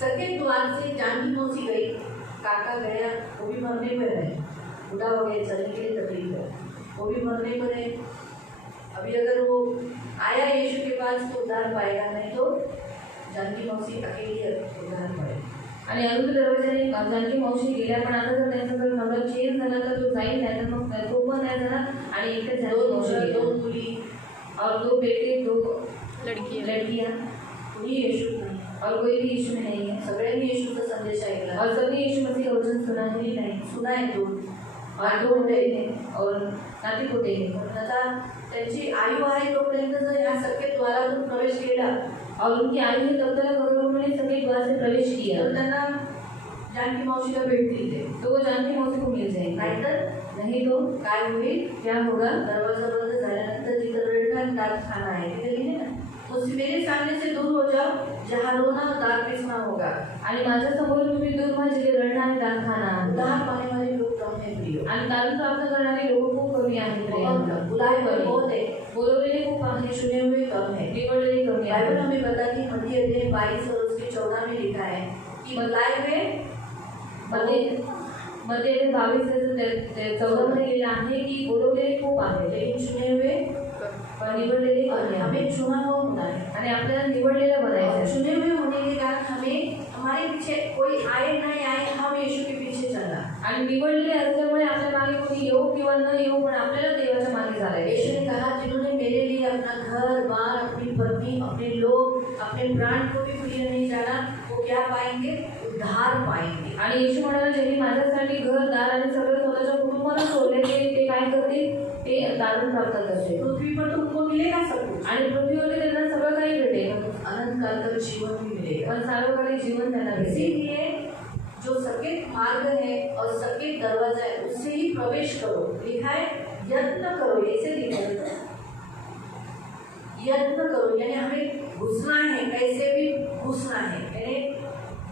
सके द्वार से जानकी मौसी गई, काका गया, वो भी मरने पर है, बूढ़ा हो गया, चलने के लिए तकलीफ है, वो भी मरने पर है। अभी अगर वो आया यीशु के पास तो उद्धार पाएगा, नहीं तो जानकी मौसी अकेली उद्धार पाएगी। आणि अरुंद दरवाजाने जानकी मावशी गेल्या. पण आता जर त्यांचा जर नवरा चेंज झाला तर तो जाईल, नाही तर मग तो पण नाही जाणार. आणि एकटेच जानकी मावशी गेली. दो मुली और 2 बेटे 2 लड़कियां कोणी यीशु नाही, और कोई भी यीशु में नहीं है. सगळ्यांनी येशूचा संदेश ऐकला और सभी यीशु मसीह का वचन सुना ही नहीं. सुना है तो और 2 बेटे और नाती पोते हैं. आता त्यांची आयु आहे तोपर्यंत जर या सख्य द्वारातून प्रवेश केला और उनकी आयु है तब तक अगर उन्होंने सभी द्वार से प्रवेश किया तर त्यांना जानकी मावशीला भेटतील ते, तो वो जानकी मौसी को मिल जाएंगे। नाहीतर नहीं तो काय होईल, क्या होगा? दरवाजा बंद झाल्यानंतर जिथं रडणार दात खाना आहे तिथे लिहिले ना, मुझसे मेरे सामने से दूर हो जाओ जहाँ रोना और दांत पिसना होगा। आणि माझ्या समोर तुम्ही दूर व्हा जिथे रडणं आणि दात खाणं उधार पाने वाले लोग कम है प्रियो, आणि दारू प्राप्त करणारे लोक खूप कमी आहेत प्रिय। बुलाए हुए बहुत है, बोलवलेले खूप आहेत, चुने हुए कम है। निवडलेले कमी बाइबल आहेत। हमें बताती है मत्ती अध्याय 22 और उसके 14 में लिखा है कि बुलाए हुए मध्ये 22-14 मध्ये लिहिलं आहे की बोलवलेले खूप आहेत, लेकिन चुने हुए पण निवडलेले और कमी आहेत। हमें चुना हुआ होना है। आणि आपल्याला निवडलेलं बनायचं और आहे। चुने हुए होने के कारण हमें हमारे पीछे कोई आए नहीं आए, हम यीशु के पीछे चलना। आणि निवडलेले असल्यामुळे आपल्या मागे कोणी येऊ किंवा न येऊ पण आपल्याला देवाच्या मागे चालायचं। यीशु ने कहा जिन्होंने मेरे लिए अपना घर बार, अपनी पत्नी, अपने लोग, अपने प्राण को भी प्रिय नहीं जाना, वो क्या पाएंगे? उद्धार पाएंगे। आणि येशू म्हणाला ज्यांनी माझ्यासाठी घर दार आणि सगळं स्वतःच्या कुटुंबाला सोडले ते काय करतील? ते दारुण प्राप्त करतील। पृथ्वी पर तुमको मिलेगा सब कुछ, आणि पृथ्वीवरती त्यांना सगळं काही भेटेल, अनंत काल तक जीवन भी मिलेगा। पण सार्वकालिक जीवन त्यांना भेटेल। इसीलिए जो सकेत मार्ग है और सकेत दरवाजा है उससे ही प्रवेश करो। लिखा है यत्न करो, ऐसे लिखा है यत्न करो, यानी हमें घुसना है, कैसे भी घुसना है। यानी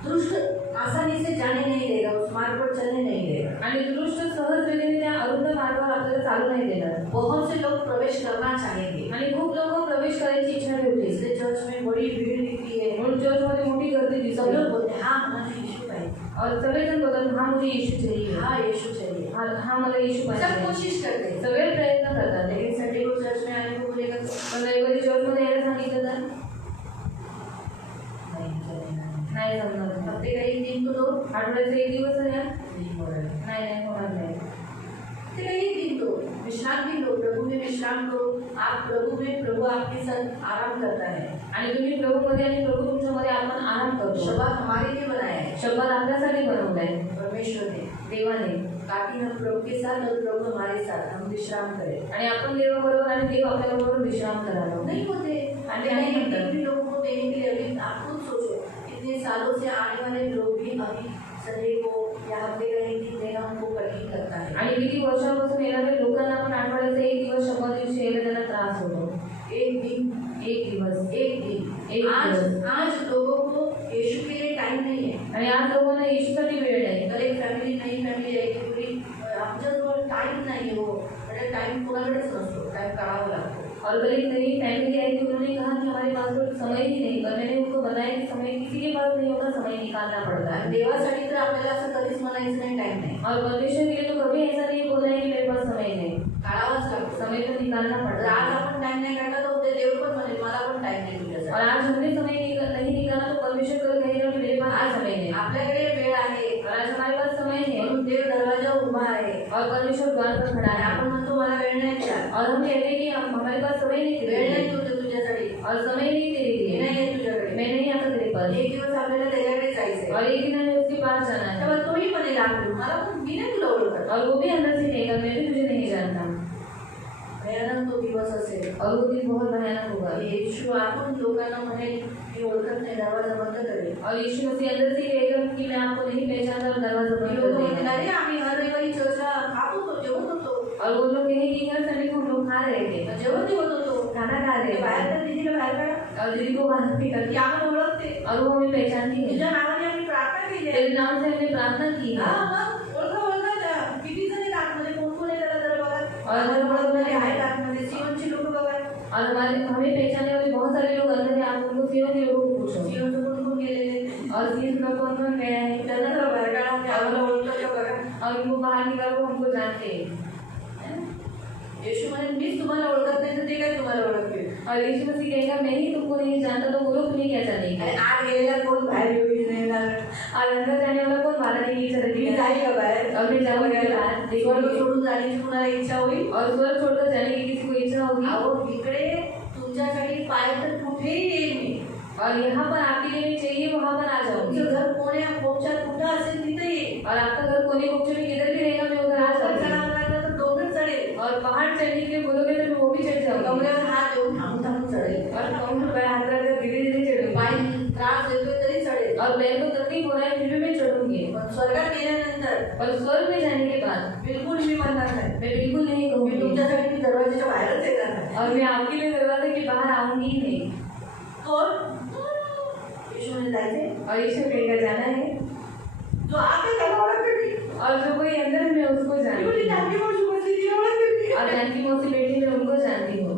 दुष्ट आसानी से जाने नहीं देगा, उस मार्ग पर चलने नहीं देगा। आणि दृष्ट सहज रीतीने त्या अरुंद मार्गावर आपल्याला चालू नाही देणार। बहुत से लोग प्रवेश करना चाहेंगे, आणि खूप लोक प्रवेश करायची इच्छा ठेवतील, इसलिए चर्च में बड़ी भीड़ दिखती है, म्हणून चर्चमध्ये मोठी गर्दी सब दिसते लोग बोलते हैं हाँ हमें यीशु चाहिए, और सगळेजण बोलतात हा मुझे येशू चाहिए, हाँ यीशु चाहिए। हा मला येशू सब पाहिजे। कोशिश करते हैं, सगळे प्रयत्न करतात, लेकिन संडे को चर्च में आने को बोलेगा तो पण रविवारी चर्चमध्ये यायला सांगितलं तर नहीं चलेगा। नाही जमणार। हफ्ते का एक दिन तो दो, आठवड्याचा एक दिवस या नहीं हो रहा है। नाही होणार नाही। हफ्ते का एक दिन तो विश्राम भी लो, प्रभु में विश्राम करो। आप प्रभु में, प्रभु आपके साथ आराम करता है। आणि तुम्ही प्रभूमध्ये आणि प्रभू तुमच्यामध्ये आपण आराम करतो। शब्बात हमारे लिए बनाया है, शब्द आपल्यासाठी बनवलाय परमेश्वर ने, देवाने, ताकि हम प्रभु के साथ और प्रभु हमारे साथ हम विश्राम करें। आणि आपण देवाबरोबर आणि देव आपल्याबरोबर विश्राम करावा। नहीं होते आणि नहीं नाही होते होतं। भी लोगों को देने के लिए अभी आप खुद सोचो, इतने सालों से आने वाले लोग भी अभी संडे को या हफ्ते का एक दिन देना उनको कठिन लगता है। आणि किती वर्षापासून येणाऱ्या लोकांना पण आठवड्याचा एक दिवस शंभर दिवशी यायला त्यांना त्रास होतो। एक दिन, एक दिवस, एक दिन, एक आज लोगों को यीशु के लिए टाइम नहीं है। आणि आज लोकांना येशूसाठी वेळ नाही। अगर एक फॅमिली नई फॅमिली आहे की पूरी आमच्याजवळ टाइम नाही हो, म्हणजे टाइम कोणाकडेच नसतो, टाइम काढावा लागतो। और अगर एक नई फैमिली आई तो उन्होंने कहा कि हमारे पास तो समय ही नहीं, पर मैंने उनको बताया कि समय किसी के पास नहीं होता, समय निकालना पड़ता है। देवासाठी तर आपल्याला असं कधीच म्हणायचं नाही टाइम नाही, और परमेश्वर के लिए तो कभी ऐसा नहीं बोला है कि मेरे पास समय नहीं, काढावाच लागतो। समय तो निकालना जर पड़ता आज है। आपण टाइम नाही काढला तर उद्या देव पण म्हणेल मला पण टाइम नाही तुझ्यासाठी। और आज हमने समय नहीं निकाला तो परमेश्वर कल कहेगा कि मेरे पास आज समय नहीं, आपल्याकडे वेळ आहे, और आज हमारे पास समय है म्हणून देव दरवाजा उभा आहे और परमेश्वर द्वार पर खड़ा आणि है। आपण म्हणतो मला वेळ नाही दिला, और हम कहते हैं कि हमारे पास समय नहीं तेरे वेळ लिए, नाही तुझ्यासाठी, और समय नहीं तेरे हे लिए, नाही आहे तुझ्याकडे। मैं नहीं आता तेरे पास, एक दिवस आपल्याला त्याच्याकडे जायचंय, और एक दिन हमें उसके पास जाना है। तेव्हा तोही म्हणे लागलो मला पण मी नाही तुला ओळखत। और वो भी अंदर से कहेगा मैं भी तुझे नहीं जानता, भयानक तो दिवस असेल, और वो दिन बहुत भयानक होगा। येशू आपण लोकांना म्हणेल मी ओळखत नाही, दरवाजा बंद करेल। और यीशु मसीह अंदर से कहेगा कि मैं आपको नहीं पहचानता और दरवाजा बंद कर लोक म्हणतील देगा। अरे आम्ही हर रविवारी चर्चला खात होतो, जेवत होतो, और वो लोग कहेंगे कि हर संडे को हम लोग खा रहे थे, जेवण जेवत होतो, खाना खा रहे बाहेर थे, तर दीदीला बाहेर काढा, और दीदी को बाहर ती निकल आम्हाला ओळखते, और वो हमें पहचानती है। तुझ्या नावाने आम्ही प्रार्थना केली आहे। तेरे नाम से हमने प्रार्थना की हा है। मग ओळखा किती जण आहेत आतमध्ये, कोण कोण आहे त्याला जरा बघा। और हर ओळखणारे आहेत आतमध्ये, सीओनची लोक बघा, और हमें पहचानने वाले बहुत सारे लोग अंदर हैं, आप उनको सियोन के लोगों को पूछो। सीओनचं कोण कोण गेलेले, और सियोन में कौन कौन गया है, त्यांना जरा बाहेर काढा, म्हणजे आम्हाला ओळखलं का बघा। और उनको बाहर निकालो, हमको जानते हैं। येशू म्हणे मीच तुम्हाला ओळखत नाही तर ते काय तुम्हाला ओळखतील। और यीशु मसीह कहेगा मैं ही तुमको नहीं जानता तो वो लोग तुम्हें क्या जानेंगे। आणि आत गेलेला कोण बाहेर येऊ नाही येणार, और अंदर जाने वाला कौन बाहर नहीं मी चलेगी। जाईल का बाहेर, और मैं जाऊंगा बाहर, स्वर्ग देखूंगी। सोडून जाण्याची कुणाला इच्छा होईल। और स्वर्ग छोड़कर जाने की किसी को इच्छा होगी। अहो इकडे तुमच्यासाठी पाय तर कुठेही येईल मी, और यहाँ पर आपके लिए मैं चाहिए वहाँ पर आ जाऊंगी। तुमचं घर कोण्या कोपच्यात कुठं असेल तिथे येईल। और आपका घर कोने कोपचे में किधर भी रहेगा मैं उधर आ वर जाऊंगी। चढावं लागलं तर डोंगर चढेल, और पहाड़ चढ़ने के लिए बोलोगे तो मैं वो भी चढ़ जाऊंगी। कमरेवर हात देऊन थांबून थांबून चढेल, और कमर पर हाथ रखकर धीरे धीरे चढ़ूंगी। पाय त्रास देतोय तरी चढेल, और पैर को तकलीफ हो रहा है फिर भी मैं चढ़ूंगी, पण स्वर्गात गेल्यानंतर पर स्वर्ग में जाने के बाद बिलकुल मी म्हणणार नाही, मैं बिल्कुल नहीं मी कहूंगी तुमच्यासाठी मी दरवाजाच्या बाहेरच येणार नाही. और मैं आपके लिए दरवाजे के बाहर आऊंगी ही नहीं. यीशु म्हणे जायचे, और यीशु कहकर जाना है, जो आके त्याला ओळखते मी. और जो कोई अंदर में उसको मी जानती बोलली, हूँ, जानकी मावशी बसली, तिला ओळखते मी. और जानकी मौसी बेटी में उनको जानती हूँ.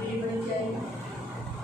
मेरी बहनची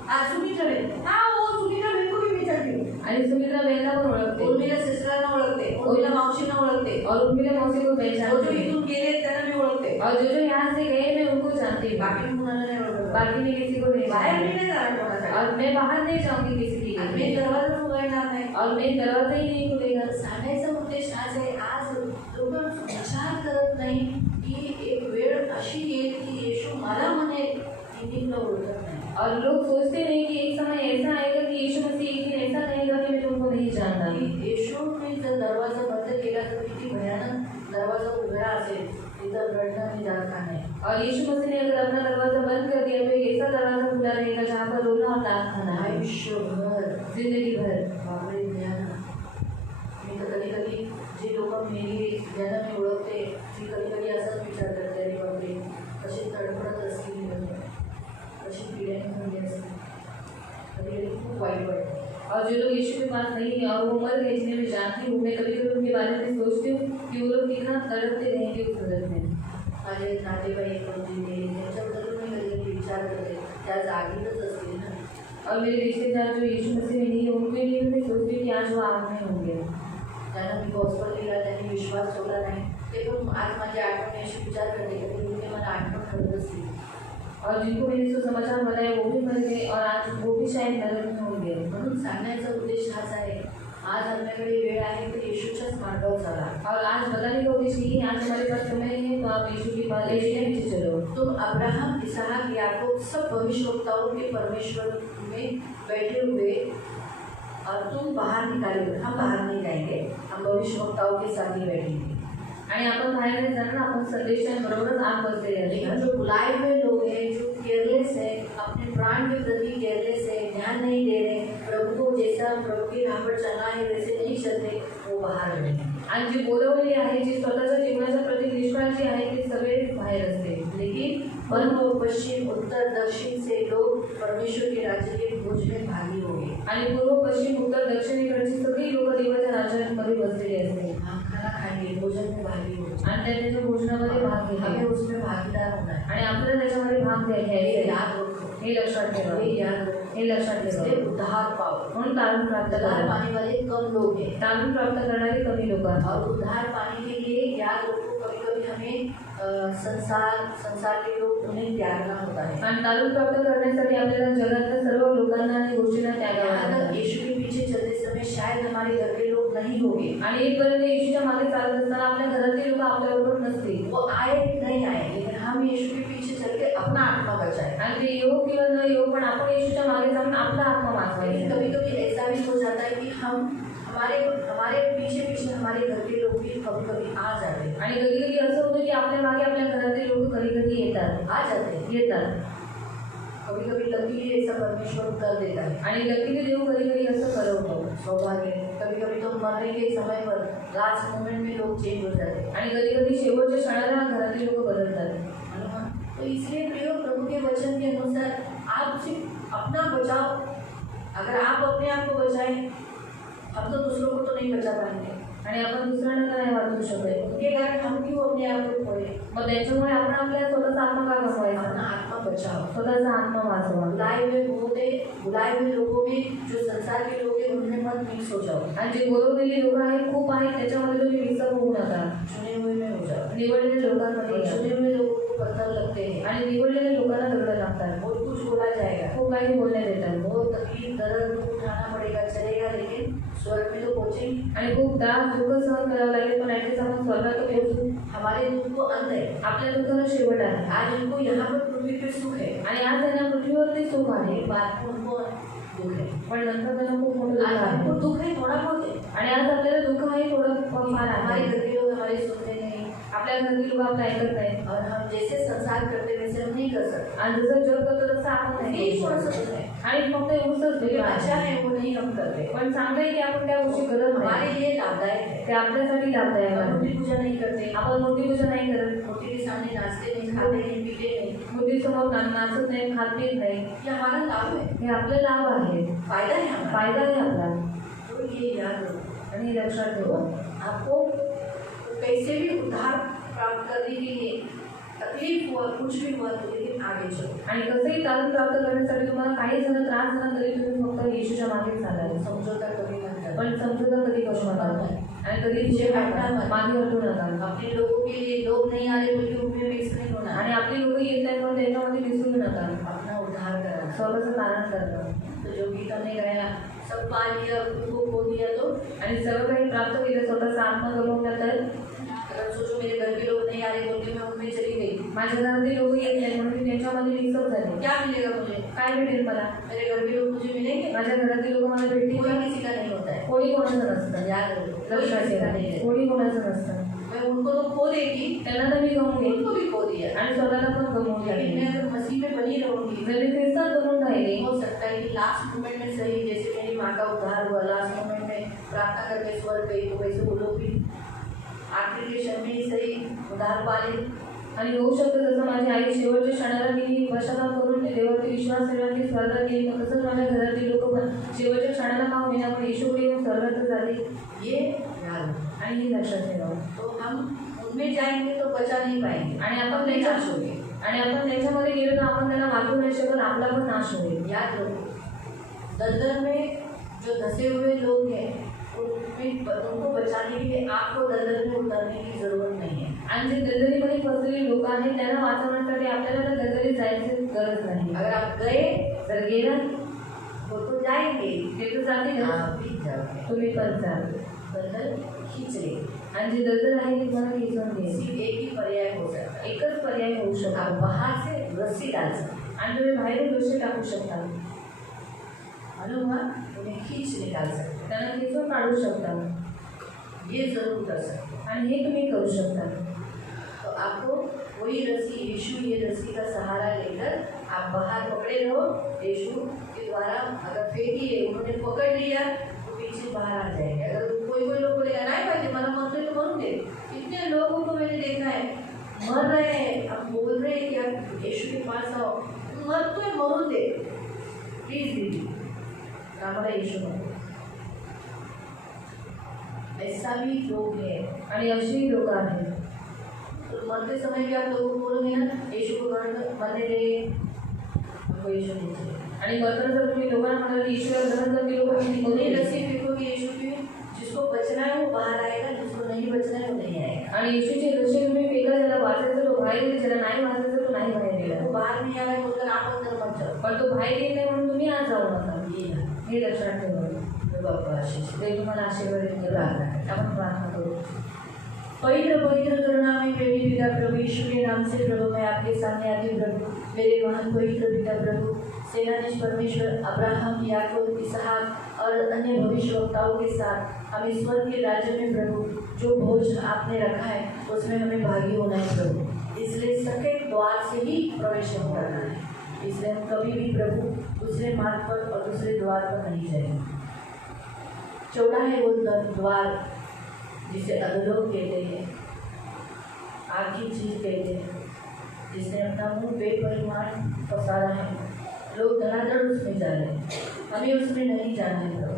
आई, सुनीता बहन, हा वो सुनीता बहन को भी विचारती हूँ. आणि सुमित्रा बहनला पण ओळखते उर्मिला सिस्टरना ओळखते, उर्मिला मावशींना ओळखते, और उर्मिला मौसी को जो पहचानती हूँ, इथून गेले त्यांना मी ओळखते. और जो यहाँ से गए मैं उनको जानती हूँ. बाकी कुणाला नाही ओळखत. बाकी मैं किसी को नहीं बाहेर मी जानती नाही जाणार कोणासाठी. और मैं बाहर नहीं जाऊंगी किसी की आणि मी लिए. दरवाजा उघडणार नाही. और मैं दरवाजा ही नहीं खुलेगा. सांगायचा उद्देश आज आहे, आज लोक विचार करत नाही की एक वेळ अशी येईल की येशू मला म्हणेल की मी तुला ओळखत नाही. और लोग सोचते नहीं कि एक समय ऐसा आएगा कि यीशु मसीह एक दिन ऐसा कहेगा कि मैं तुमको नहीं जानता. येशूने जर दरवाजा बंद केला तर किती भयानक दरवाजा उघडा असेल, तिथं रडणं आणि दाखा नाही. और यीशु मसीह ने अगर अपना दरवाजा बंद कर दिया तो एक ऐसा दरवाजा खुला रहेगा जहाँ पर रोना और लात खाना है आयुष्यभर जिंदगी भर. बापरे ज्ञान. मी तर कधी कधी जी लोक मेली ज्यांना मी ओळखते ती कधी कधी असाच विचार करते, अरे बापरे कशी तडफडत असतील, कशी पिढ्याने म्हणली असतील. कधी कधी खूप वाईट वाटतं. और जो लोग यीशु के पास नहीं है और वो मर गए जिन्हें मैं जानती हूँ, मैं कभी कभी उनके बारे में सोचती हूँ कि वो लोग कितना तड़पते रहेंगे उस हालत में. माझे नातेवाईक होते त्यांच्याबद्दल मी कधी कधी विचार करते, त्या जागीतच असतील ना. और मेरे रिश्तेदार जो यीशु मसीह में नहीं है उनके लिए भी मैं सोचती हूँ कि आज वो आग में होंगे. ज्यांना मी गॉस्पल दिला त्यांनी विश्वास ठेवला नाही, ते पण आज माझी आठवण अशी विचार करते की तुम्ही मला आठवण करत असतील. और जिनको मैंने सुसमाचार बताया वो भी मर गए और आज वो भी शायद नरक में होंगे. म्हणून सांगण्याचा उद्देश हाच आहे, आज आपल्याकडे वेळ आहे तर येशूच्याच मार्गावर चला. और आज बताने का उद्देश्य यही है, आज हमारे पास समय है तो आप यीशु के पास यीशु के पीछे चलो. तुम अब्राहम, इसहाक, याकूब सब भविष्यवक्ताओं के परमेश्वर में बैठे हुए और तुम बाहर निकाले हुए. हम बाहर नहीं जाएंगे, हम भविष्यवक्ताओं के साथ ही बैठेंगे. आणि आपण बाहेर नाही जाणार, आपण संदेशाबरोबरच आत बसलेले आहे. लेकिन जो बुलाए हुए लोग हैं, जो केयरलेस है, अपने प्राण के प्रति केयरलेस है, ध्यान नहीं दे रहे, प्रभु को जैसा प्रभु की राह पर चलना है वैसे नहीं चलते, वो बाहर रहेंगे. आणि जे बोलवलेले आहे, जे स्वतःच्या जीवनाच्या प्रति निष्काळजी आहे ते सगळे बाहेर असते. लेकिन पूर्व, पश्चिम, उत्तर, दक्षिण से लोग परमेश्वर के राज्य के भोज में भागी होंगे. आणि पूर्व, पश्चिम, उत्तर, दक्षिणेकडची सगळी लोक देवाच्या राज्यामध्ये बसलेली असते हम खाना खाएंगे, भोजन में भागी होंगे. आणि त्याच्या भोजनामध्ये भाग हमें घेते उसमें भागीदार होना है. आणि आपल्याला त्याच्यामध्ये भाग ये घ्यायचा याद रखो, हे लक्षात ठेवा. ये याद रखो. हे लक्षात इसलिए ठेवा. उद्धार पाओ. म्हणून तारण प्राप्त उद्धार करा. पाने वाले कम लोग हैं तारण प्राप्त करणारे कमी लोक आहेत. और उद्धार पाने के लिए याद रखो, कभी कभी हमें संसार के लोग उन्हें त्यागना होता है. आणि तारण प्राप्त करण्यासाठी आपल्याला जगातल्या सर्व लोकांना आणि गोष्टींना त्यागावं यहाँ लागतं. तक यीशु के पीछे चलते समय शायद हमारे घर के लोग नहीं होंगे. आणि इथपर्यंत येशूच्या मागे चालत असताना आपल्या घरातले लोक आपल्याबरोबर नसतील. वो आए नहीं आए, लेकिन हम यीशु के पीछे चल के अपना आत्मा बचाए. आणि ते येऊ किंवा न येऊ पण आपण येशूच्या मागे जाऊन आपला आत्मा लेकिन वाचवायचा. कभी कभी ऐसा भी हो जाता है कि हम हमारे पीछे पीछे हमारे घर के लोग भी कभी कभी आ जाते हैं. आणि कधी कधी असं होतं की आपल्या मागे आपल्या घरातले लोक कधी कधी येतात. आ जाते हैं. येतात कभी कभी लकीली ऐसा परमेश्वर उत्तर देता है. आणि लकीली देव कधी कधी असं करवतो. सौभाग्य. कभी कभी तो मरने के समय पर लास्ट मोमेंट में लोग चेंज हो जाते हैं. आणि कधी कधी शेवटच्या क्षणाला घरातले लोक बदलतात. तो इसलिए प्रियो, प्रभु के वचन के अनुसार आप सिर्फ अपना बचाओ. अगर आप अपने आप को बचाएं, हम तो दूसरों को तो नहीं बचा पाएंगे. आणि आपण दुसऱ्यांना तर नाही वाचवू शकत. उनके कारण हम क्यों अपने आप को खोए. मग त्याच्यामुळे आपण आपल्या स्वतःचा आत्मा का गमवायचा. अपना आत्मा बचाओ. स्वतःचा आत्मा वाचवा. बुलाए हुए लोगों में जो संसार के लोग हैं उनमें मत मिक्स हो जाओ. आणि जे बोलवलेली लोक आहेत खूप आहेत त्याच्यामध्ये तुम्ही मिक्सअप होऊ नका. चुने हुए में हो जाओ. निवडलेल्या लोकांमध्ये या. चुने हुए लोगों को पत्थर लगते हैं आणि निवडलेल्या लोकांना दगड लागतात. बहुत कुछ बोला जाएगा, खूप काही बोलण्यात येतात. बहुत तकलीफ दर्द उठाना पड़ेगा, चलेगा, लेकिन स्वर्ग में तो पहुंचेंगे. आणि खूप त्रास दुःख सहन करावं लागेल पण ॲटलीस्ट आपण स्वर्गात तर पोहोचू. हमारे दुख को अंत है. आपल्या दुःखाला शेवट आहे. आज उनको यहाँ पर पृथ्वी पे सुख है, आणि आज त्यांना पृथ्वीवरती सुख आहे एक बात को उनको दुख है. पण नंतर त्यांना खूप मोठं दुःख आज आहे. हमको दुख है, थोड़ा बहुत है. आणि आज आपल्याला दुःख आहे थोडं फार हमारे आहे. घर के लोग हमारे सुनते नहीं आपल्या घरची लोक आपलं ऐकत नाही और हम जैसे संसार करते वैसे हम नहीं कर सकते. आणि जसं जग करतो तसं आपण नाही यही करू थोड़ा शकत. सा दुख है. आणि फक्त एवढंच लेकिन अच्छा है वो नहीं हम करते. पण चांगलं आहे की आपण त्या गोष्टी करत हमारे नाही, लिए लाभदायक है। ते आपल्यासाठी लाभदायक हम आहे। मूर्ति पूजा नहीं करते, आपण मूर्ती पूजा नाही करत, मूर्ति के सामने नाचते नहीं, खाते नहीं, पीते नहीं, मूर्तीसमोर नाचत नाही, खात पीत नाही, ये हमारा लाभ है, हे आपलं लाभ आहे, फायदा है हमारा। फायदा आहे आपला। तो ये याद रखो। आणि हे लक्षात ठेवा, आपको कैसे भी उद्धार प्राप्त करने के लिए तकलीफ हुआ, कुछ भी हुआ तो लेकिन आगे चलो। आणि कसंही तारण प्राप्त करण्यासाठी तुम्हाला काही जण त्रास झाला तरी तुम्ही फक्त येशूच्या मागे चालाल, समझौता कभी मत करो। पण समजूता कधी करू नका आणि कधी पीछे हटना मत। मागे हटू नका। अपने लोगों के लिए लोग नहीं आ रहे तो उनमें मिक्स नहीं होना आणि आपली लोक येत आहेत पण त्यांच्यामध्ये मिसळू नका, अपना उद्धार करना। स्वतःचं तारण करणं। तो जो गीता में गया सब पा लिया, खुद को खो दिया तो आणि सर्व काही प्राप्त केलं, स्वतःचा आत्मा गमावला तर अगर सोचो मेरे घर के लोग नहीं आ रहे बोलते मैं उनमें चली गई, माझ्या घरातले लोक येत नाही म्हणून मी त्यांच्यामध्ये मिसळ झाले, क्या मिलेगा मुझे? काय भेटेल मला? मेरे घर के लोग मुझे मिलेंगे? माझ्या घरातले लोक मला भेटतील कोई का? किसी का नहीं होता है, कोणी कोणाचं नसतं, याद रखो, कोई लक्षात किसी का नहीं ठेवा, है। कोणी कोणाचं नसतं। मैं उनको तो खो देगी, त्यांना तर मी गमवून घेईन उनको भी खो दिया, आणि स्वतःला पण गमवून लेकिन टाकेन। मैं अगर मसीह में बनी रहूंगी जर मी ख्रिस्तात बनून राहिले, हो सकता है कि लास्ट मोमेंट में सही, जैसे मेरी माँ का उद्धार हुआ लास्ट मोमेंट में प्रार्थना करके स्वर्ग गई, तो वैसे वो लोग भी आखिरी के क्षण में ही सही उद्धार पा ले। आणि होऊ शकतं जसं माझी आई शेवटच्या क्षणाला मी पश्चाताप करून देवावरती विश्वास ठेवला की स्वर्गात गेली, मग तसंच माझ्या घरातील लोक पण शेवटच्या क्षणाला का होईना पण येशूकडे येऊन स्वर्गात झाले, ये याद रखो। आणि हे लक्षात ठेवा। तो हम उनमें जाएंगे तो बचा नहीं पाएंगे आणि आपण अपने त्याच्या नाश होंगे। आणि आपण त्याच्यामध्ये गेलो तर आपण त्याला वाचवू नाही शकत, आपला पण नाश होईल। याद रखो, दलदल में जो धसे हुए लोग हैं उनको बचाने के लिए आपको दलदल में उतरने की जरूरत नहीं है। आणि जे दलदलीमध्ये फसलेले लोक आहेत त्यांना वाचवण्यासाठी आपल्याला त्या दलदलीत जायची गरज नाही। अगर आप गए जर गेलं वो तो जाएंगे, ते तर जातील, आप भी जाओगे, तुम्ही पण जाल। दलदल खींच ले। आणि जे दलदल आहे ते तुम्हाला खेचून घेईल। सिर्फ एक ही पर्याय हो सकता है, एकच पर्याय होऊ आप शकतो, बाहर से रस्सी डाल सकते आणि तुम्ही बाहेरून रस्सी टाकू शकता, मालूम हुआ, उन्हें खींच निकाल सकते त्यांना खेचून काढू शकता, ये जरूर कर सकते। आणि हे तुम्ही करू शकता। तो आपको वही रस्सी, यीशु ये रस्सी का सहारा लेकर आप बाहर पकड़े रहो। यीशु के द्वारा अगर फेंकिए, उन्होंने पकड़ लिया तो पीछे बाहर आ जाएंगे। अगर कोई कोई लोग बोलेगा नहीं भाई मला मरते तो मरून दे, कितने लोगों को मैंने देखा है मर रहे हैं, अब बोल रहे हैं कि आप यीशु के पास आओ, मरते मरून दे प्लीज दीदी, हमारा यीशु मरो। ऐसा भी लोग हैं आणि अशी लोक आहेत, तो मरते समय भी आप लोगों को बोलोगे ना यीशु को मरने दे, आपको यीशु नहीं चाहिए। आणि मरताना जर तुम्ही लोकांना म्हणाल ईश्वर ग्रहण करते लोक उन्हें रस्सी फेंकोगे यीशु की, जिसको बचना है वो बाहर आएगा, जिसको नहीं बचना है वो नहीं आएगा। आणि येशूची रस्सी तुम्ही फेका, ज्याला वाचायचं तो बाहेर येईल, ज्याला नाही वाचायचं तो नाही बाहेर येईल। वो बाहर नहीं आ रहा है बोलकर आप अंदर मत जाओ, पण तो बाहेर येत नाही म्हणून तुम्ही आज जाऊ नका, ये ना हे लक्षात ठेवा। प्रभु आपको आशीष दे। ते तुम्हाला आशीर्वाद देईल। आपण प्रार्थना करू। पवित्र पवित्र करुणामय प्रेमी पिता प्रभु यीशु के नाम से प्रभु मैं आपके सामने आती हूँ प्रभु, मेरे महान पवित्र पिता प्रभु, सेनाधीश परमेश्वर अब्राहम, याकूब, इसहाक और अन्य भविष्यवक्ताओं के साथ हम ईश्वर के राज्य में प्रभु जो भोज आपने रखा है उसमें हमें भागी होना है प्रभु। इसलिए सकेत द्वार से ही प्रवेश हम करना है, इसलिए हम कभी भी प्रभु दूसरे मार्ग पर और दूसरे द्वार पर नहीं जाएंगे। चौड़ा है वो द्वार जिसे अधोलोक कहते हैं, आग की चीज कहते हैं, जिसने अपना मुंह बेपरिमाण पसारा है, लोग धड़ाधड़ उसमें जा रहे हैं, हमें उसमें नहीं जाना है प्रभु।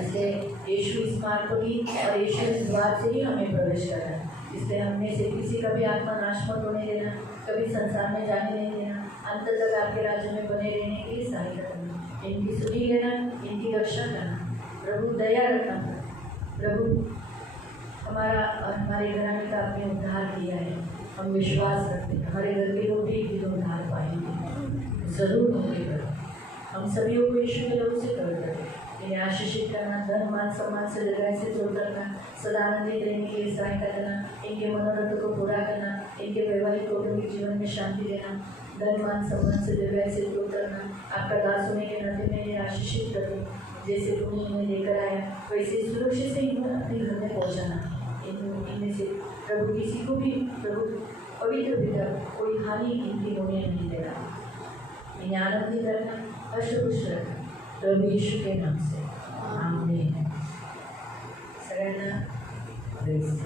इसलिए यीशु इस मार्ग को ही और यीशु इस द्वार से ही हमें प्रवेश करना है। इसलिए हमने से किसी का भी आत्मा नाश मत होने देना, कभी संसार में जाने नहीं देना, अंत तक आपके राज्य में बने रहने के लिए सहायता करना, इनकी सुनी लेना, इनकी रक्षा करना, प्रभु दया रखना। प्रभु हमारा और हमारे घराने का आपने उद्धार किया है, हम विश्वास करते हैं हमारे घर के लोग भी एक दिन उद्धार पाएंगे, ज़रूर होंगे प्रभु। हम सभी को यीशु के लोग से कर दें, इन्हें आशीषित करना, धन मान सम्मान से जगह से दूर करना, सदा आनंदित रहने के लिए सहायता करना, इनके मनोरथ को पूरा करना, इनके वैवाहिक कौटुंबिक जीवन में शांति देना, धन मान सम्मान से जगह से दूर करना। आपका दास होने के नाते में इन्हें आशीषित कर दो, जैसे तुमने इन्हें लेकर आया वैसे सुरक्षित से इन्हें अपने घर में पहुँचाना। इनमें से प्रभु किसी को भी प्रभु पवित्र पिता कोई हानि इनकी होने नहीं देना, इन्हें आनंदित रखना, हर्षपुष्ट रखना, प्रभु यीशु के नाम से आमेन. सगळ्यांना praise the Lord.